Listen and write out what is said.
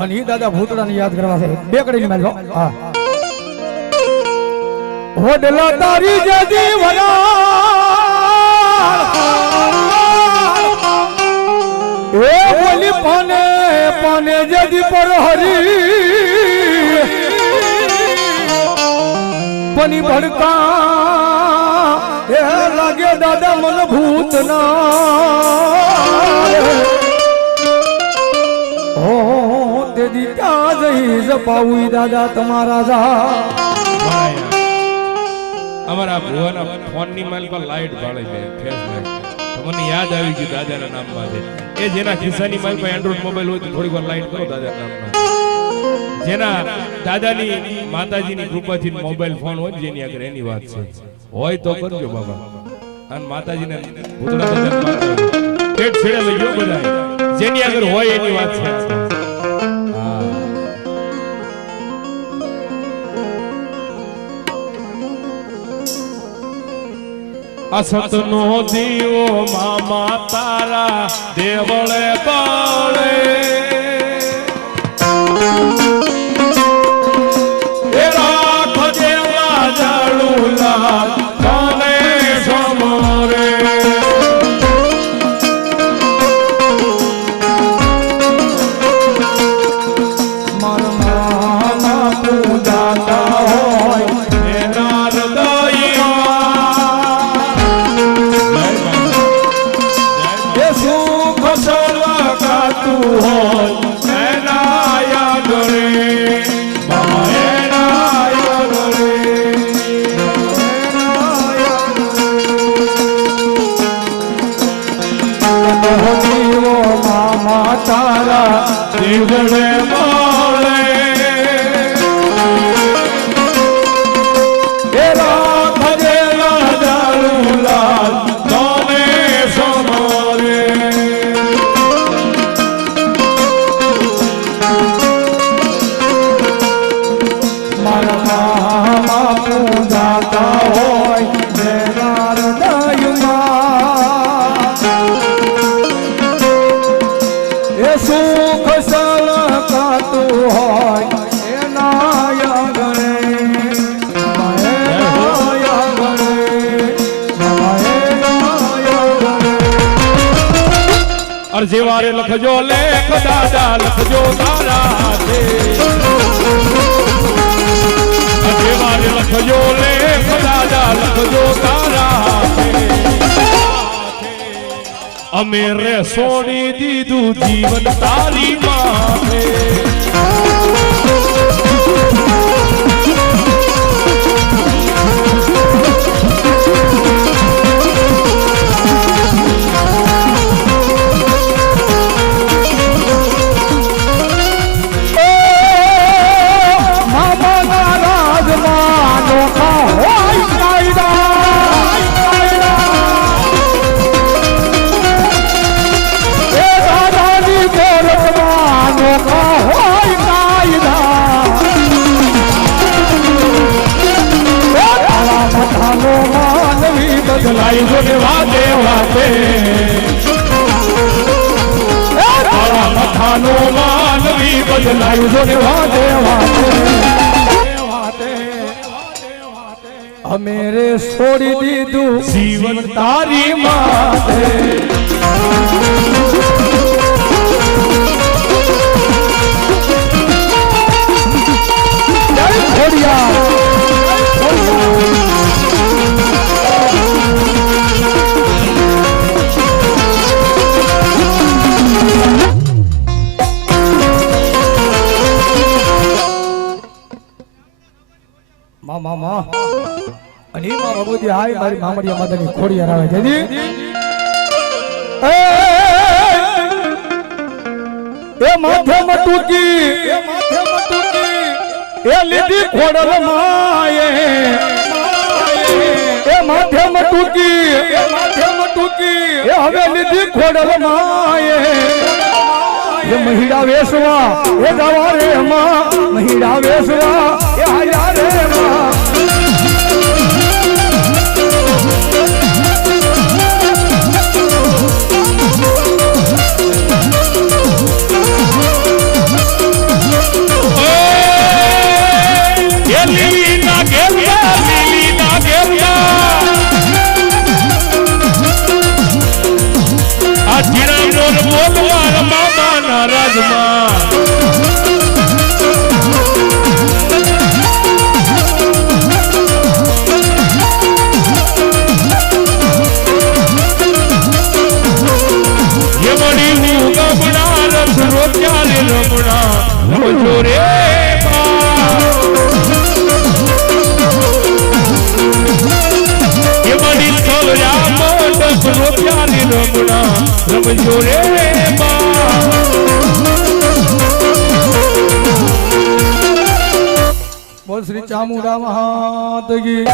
અને ઈ દાદા ભૂતડાને યાદ કરવા છે બે કડીની માલ હા હોડલા તારી જજી વરા એ બોલી પાને પાને જજી પર હરી પની ભડકા એ લાગે દાદા મન ભૂતના ઓ તેદી ત્યાં જઈ જપાવું દાદા તમારા જા અમારા ભુવાના ફોન ની માલ પર લાઈટ ભાળે છે ફેસ લાઈટ તો મને યાદ આવી ગયું દાદાના નામમાં છે એ જેના ખિસ્સાની માલ પર એન્ડ્રોઇડ મોબાઈલ હોય તો થોડીક વાર લાઈટ કરો દાદાના નામમાં જેના દાદાની માતાજીની કૃપાથી મોબાઈલ ફોન હોય જેની આગળ એની વાત છે હોય તો કરજો બાબા અને માતાજીને ભૂતળા દાદા પેટ છેડે લઈ ગયો બધા જેની આગળ હોય એની વાત છે અસતનો દીવો મામા તારા દેવળે બાળે એ રાખ દેવા જાળુલા તને સમરે મારા પૂજાતા હોય એના હૃદય જીવડે માળે એ રાખ દેલા જાળુલાલ તને સમરે મારા પૂજાતા હોય જેના હૃદયમાં એ સુખ સલકાતું હોય એના યાગણે અરજી વારે લખજો લેખ દાદા લખજો તારા છે અરજી વારે લખજો લેખ દાદા લખજો તારા છે અમે રે સોડી દીધું જીવન તારી માથે બદલાઈ જોને વાતે વાતે તારા મથાનો માનવી બદલાઈ જોને વાતે વાતે અમે રે છોડી દીધું જીવન તારી માથે મામા અને માં ભગવતી હાય મારી મામડિયા માતાની ખોડિયાર આવે જેજી એ માથે મટુકી એ લીધી ખોડલ માયે એ માથે મટુકી એ હવે લીધી ખોડલ માયે એ મહિડા વેસવા એ જવા રે માં મહિડા વેસવા એ આયા રે માં આ જીરા મોર બોલવા મામાના રાજમાં એ મળી હું ગમણા રથ રોક્યા રે રમણા રમજો રે એ મળી થોડા મંડપ રોક્યા રે રમણા રમજો રે બોલ શ્રી ચામુંડા મહાત કી